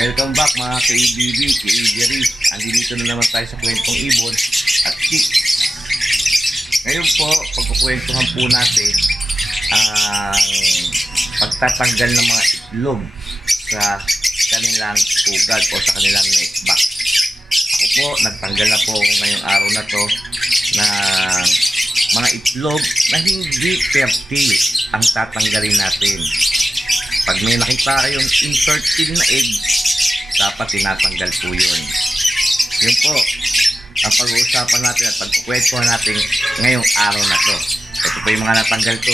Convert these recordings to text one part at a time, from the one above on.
Welcome back mga ka-ABB, ka-Avery. Andito na naman tayo sa kwentong ibon at chicks. Ngayon po, pagkukwentuhan po natin ang pagtatanggal ng mga itlog sa kanilang pugad o sa kanilang nestbox. Ako po, nagtanggal na po ako ngayong araw na to ng mga itlog na hindi fertile ang tatanggalin natin. Pag may nakita kayong infertile na egg, dapat tinatanggal po yun. Yun po ang pag-uusapan natin at pagkukwentuhan natin ngayong araw na to. Ito po yung mga natanggal ko.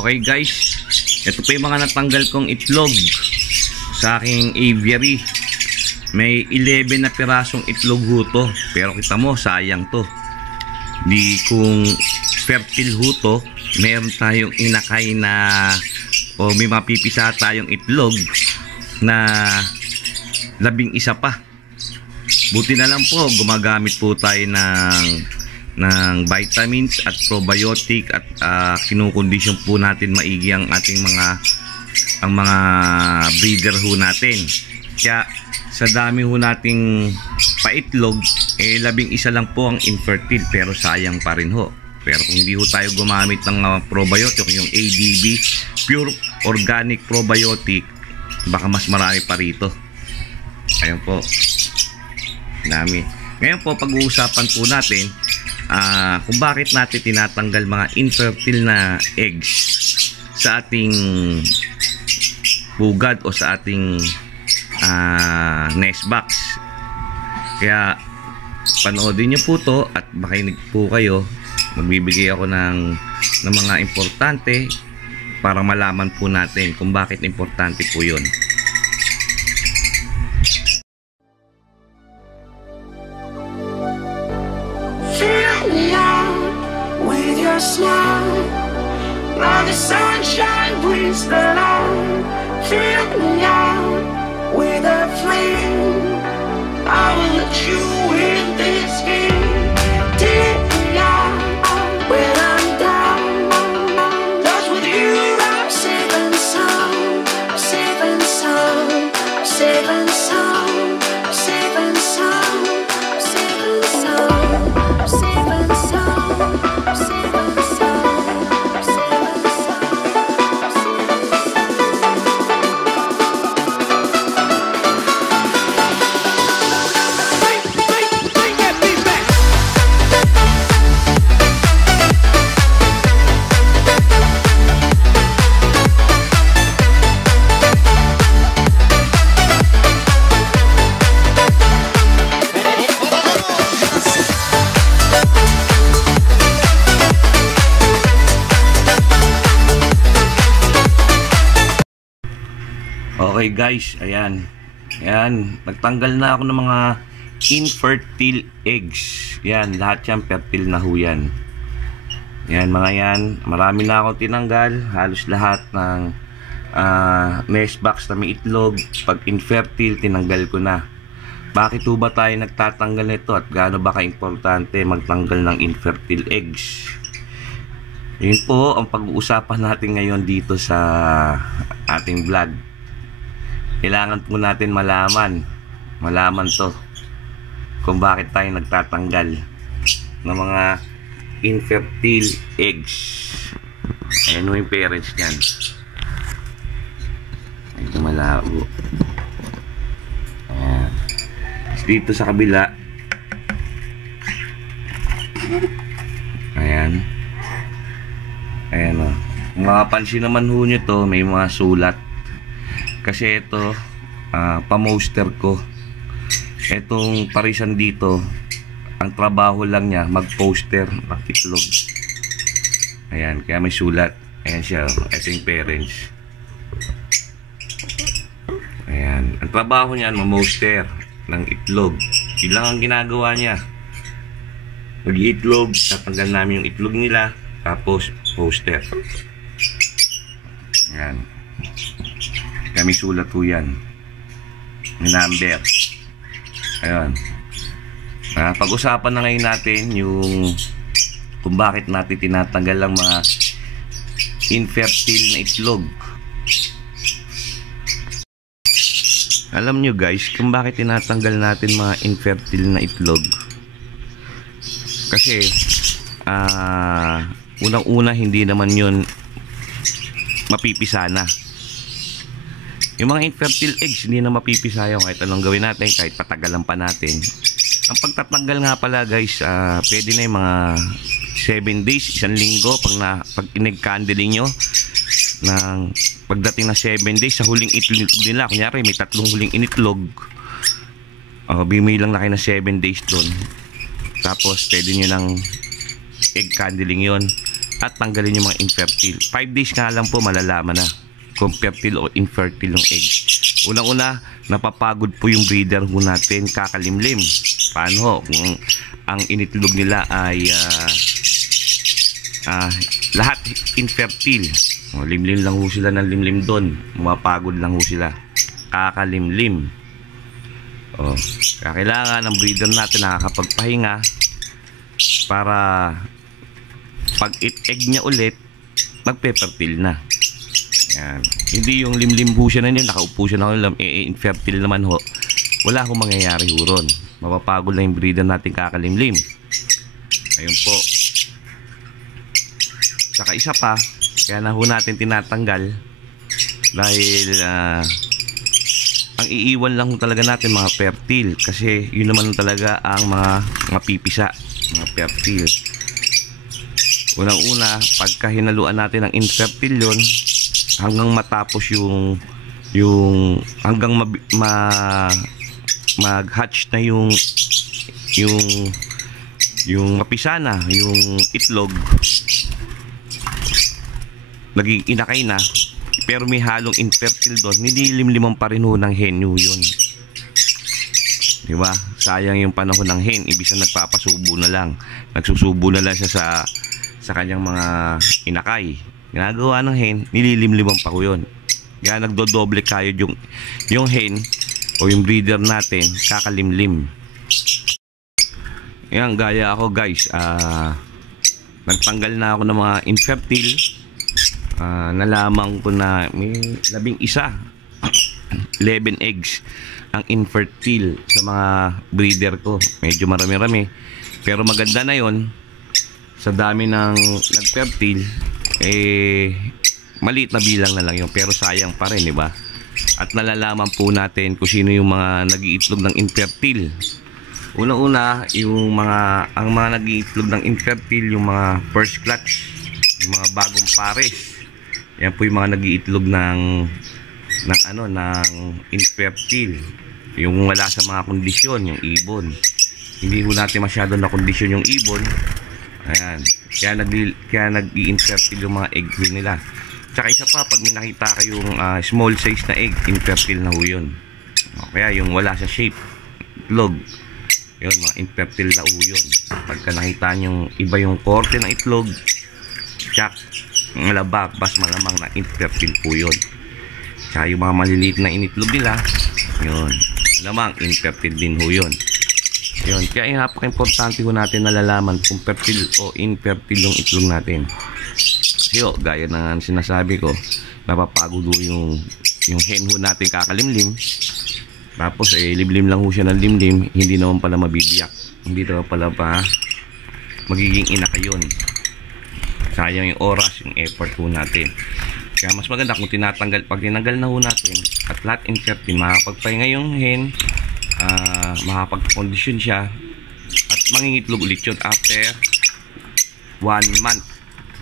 Okay guys, ito po yung mga natanggal kong itlog sa aking aviary. May 11 na pirasong itlog ho to, pero kita mo sayang to. Di kung fertile ho to, meron tayong inakay na o may mapipisa tayong itlog na 11 pa. Buti na lang po gumagamit po tayo ng vitamins at probiotic at kinukondisyon po natin maigi ang ating mga breeder ho natin. Kaya sa dami ho nating paitlog, 11 lang po ang infertile, pero sayang pa rin ho. Pero kung hindi ho tayo gumamit ng probiotic, yung ADB Pure Organic Probiotic, baka mas marami pa rito. Ayun po, dami. Ngayon po, pag-uusapan po natin kung bakit natin tinatanggal mga infertile na eggs sa ating pugad o sa ating nest box. Kaya panoodin nyo po to at makinig po kayo. Magbibigay ako ng mga importante para malaman po natin kung bakit importante po yun. Fill me out with your smile. Now the sunshine brings the light. Fill me out with a flame. I will let you in this game. Take me out when I'm down. 'Cause with you I'm safe and sound. I'm safe and sound. I'm safe and sound. I'm safe and sound. I'm safe and sound. I'm safe and sound. I'm safe and sound. I'm safe and sound. Okay guys, ayan, nagtanggal na ako ng mga infertile eggs. Yan, lahat yan fertile na ho yan. Yan mga yan, marami na akong tinanggal. Halos lahat ng nest box na may itlog, pag infertile tinanggal ko na. Bakit ho ba tayo nagtatanggal nito at gaano ba ka-importante magtanggal ng infertile eggs? Yun po ang pag-uusapan natin ngayon dito sa ating vlog. Kailangan po natin malaman to kung bakit tayo nagtatanggal ng mga infertile eggs. Ayan yung parents nyan. Ito malabo. Ayan. Dito sa kabila, ayan o. Kung makapansin naman ho nyo to, may mga sulat. Kasi ito, pa-moster ko. Itong parisan dito, ang trabaho lang niya, mag-poster ng itlog. Ayan, kaya may sulat. Ayan siya, ito yung parents. Ayan, ang trabaho niya, mag-poster ng itlog. Yun lang ang ginagawa niya. Mag-iitlog, tatanggal namin yung itlog nila, tapos poster. Ayan. Kami sulat po yan. Number. Ayun. Pag-usapan na ngayon natin yung kung bakit natin tinatanggal ang mga infertile na itlog. Alam nyo guys kung bakit tinatanggal natin mga infertile na itlog? Kasi unang-una hindi naman yun mapipisa na. Yung mga infertile eggs hindi na mapipisa yun kahit anong gawin natin, kahit patagalan pa natin. Ang pagtatanggal nga pala guys, pwede na yung mga 7 days, 1 linggo pag ineg-candling nyo ng pagdating na 7 days sa huling itlog nila. Kunyari may 3 huling initlog, bimilang na kayo ng 7 days doon. Tapos pwede nyo ng egg candling yon at tanggalin yung mga infertile. 5 days nga lang po malalaman na kung fertile o infertile yung egg. Unang-una, napapagod po yung breeder ho natin kakalimlim. Paano ho? Kung ang initlog nila ay lahat infertile, limlim lang ho sila ng limlim doon, mapagod lang ho sila kakalimlim. Kaya kailangan ng breeder natin nakakapagpahinga para pag it-egg niya ulit magpe-fertile na. Yan. Hindi yung limlim ho siya na yun, nakaupo siya na lang, infertile naman ho, wala akong mangyayari ho ron. Mapapagod lang yung breeder natin kakalimlim. Ayun po. Saka isa pa, kaya na ho natin tinatanggal dahil ang iiwan lang ho talaga natin mga fertile, kasi yun naman talaga ang mga pipisa, mga fertile. Unang-una, pagka hinaluan natin ng infertile yun, hanggang matapos yung hanggang mag-hatch na yung mapisa na yung itlog, naging inakay na, pero may halong infertile doon, nililimliman pa rin ho ng hen yun. Diba? Sayang yung panahon ng hen, ibig na nagpapasubo na lang, nagsusubo na lang siya sa kanyang mga inakay. Ginagawa ng hen, nililimliman pa ko yun. Kaya nagdodoble kayo yung hen o yung breeder natin kakalimlim. Yan, gaya ako guys, nagtanggal na ako ng mga infertile. Nalaman ko na may 11 11 eggs ang infertile sa mga breeder ko. Medyo marami-rami, pero maganda na yon. Sa dami ng nag-fertile, maliit na bilang na lang yun, pero sayang pa rin, diba? At nalalaman po natin kung sino yung mga nag-iitlog ng infertile. Unang-una, ang mga nag-iitlog ng infertile, yung mga first clutch, yung mga bagong pares. Yan po yung mga nag-iitlog ng infertile, yung wala sa mga kondisyon, yung ibon. Hindi po natin masyado na kondisyon yung ibon. Ayan, kaya nag-i-infertile yung mga egg nila. Tsaka isa pa, pag may nakita kayong small size na egg, infertile na ho yun. Kaya yung wala sa shape, itlog, yun, mga infertile na ho yun. Pagka nakita nyo iba yung korte ng itlog, tsak, malabak, bas malamang na infertile po yun. Tsaka yung mga maliliit na initlog nila, yun, malamang infertile din ho yun. Yun, kaya napaka-importante ko natin nalalaman kung fertile o infertile yung itlog natin. Kasi gaya na sinasabi ko, napapagod yung hen ho natin kakalimlim. Tapos limlim lang ho siya ng limlim, hindi naman pala mabibiyak, hindi naman pala magiging inaka yun. Sayang yung oras, yung effort ho natin. Kaya mas maganda kung pag tinanggal na ho natin at lahat infertile, makapagpahinga yung hen, makapag-condition siya at mangingitlog ulit yun after 1 month.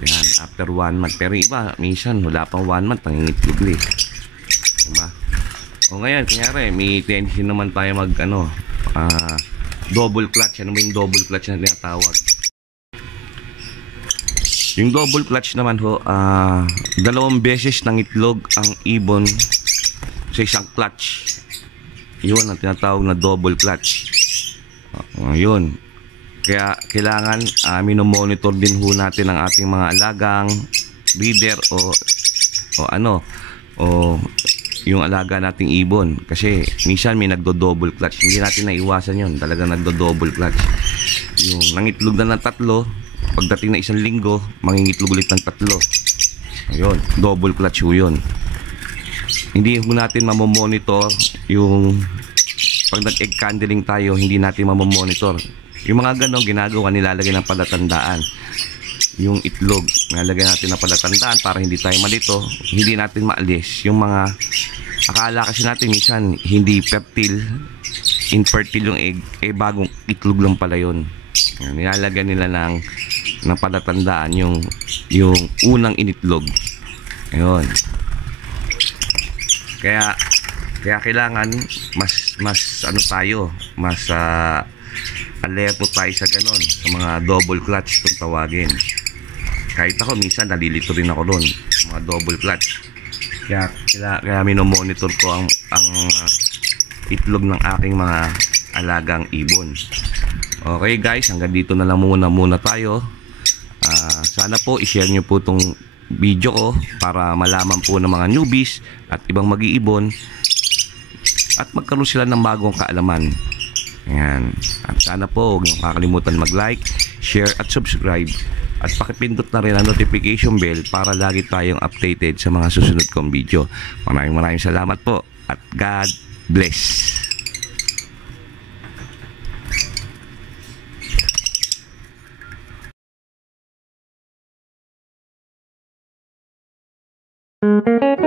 Yan, after 1 month. Pero iba, minsan wala pang 1 month nangingitlog ulit, diba? O ngayon, kunyari may tendency naman tayo double clutch. Ano ba yung double clutch na tinatawag? Yung double clutch naman ho, 2 beses ng itlog ang ibon sa isang clutch. Yun ang tinatawag na double clutch. Yun. Kaya kailangan minomonitor din ho natin ang ating mga alagang breeder o yung alaga nating ibon. Kasi minsan may nagdo-double clutch. Hindi natin naiwasan yun. Talagang nagdo-double clutch. Yung nangitlog na ng 3, pagdating na 1 linggo, mangingitlog ulit ng 3. Ayun, double clutch ho yun. Hindi ho natin mamomonitor yung pag nag-egg candling tayo, hindi natin mamomonitor. Yung mga ganon ginagawa, nilalagay ng palatandaan. Yung itlog, nilalagay natin ng palatandaan para hindi tayo malito, hindi natin maalis. Yung mga akala kasi natin minsan hindi fertile, infertile yung egg, bagong itlog lang pala yun. Nilalagay nila ng palatandaan yung unang initlog. Ayun. Kaya kailangan mas ano tayo, mas alerto tayo sa ganon, sa mga double clutch kung tawagin. Kahit ako minsan nalilito rin ako doon sa mga double clutch. Kaya minomonitor ko ang itlog ng aking mga alagang ibon. Okay guys, hanggang dito na lang muna tayo. Sana po i-share nyo po tong video ko para malaman po ng mga newbies at ibang mag-iibon at magkaroon sila ng bagong kaalaman. Ayan. At sana po huwag nyo kakalimutan mag-like, share at subscribe at pakipindot na rin ang notification bell para lagi tayong updated sa mga susunod kong video. Maraming salamat po at God bless. Thank you.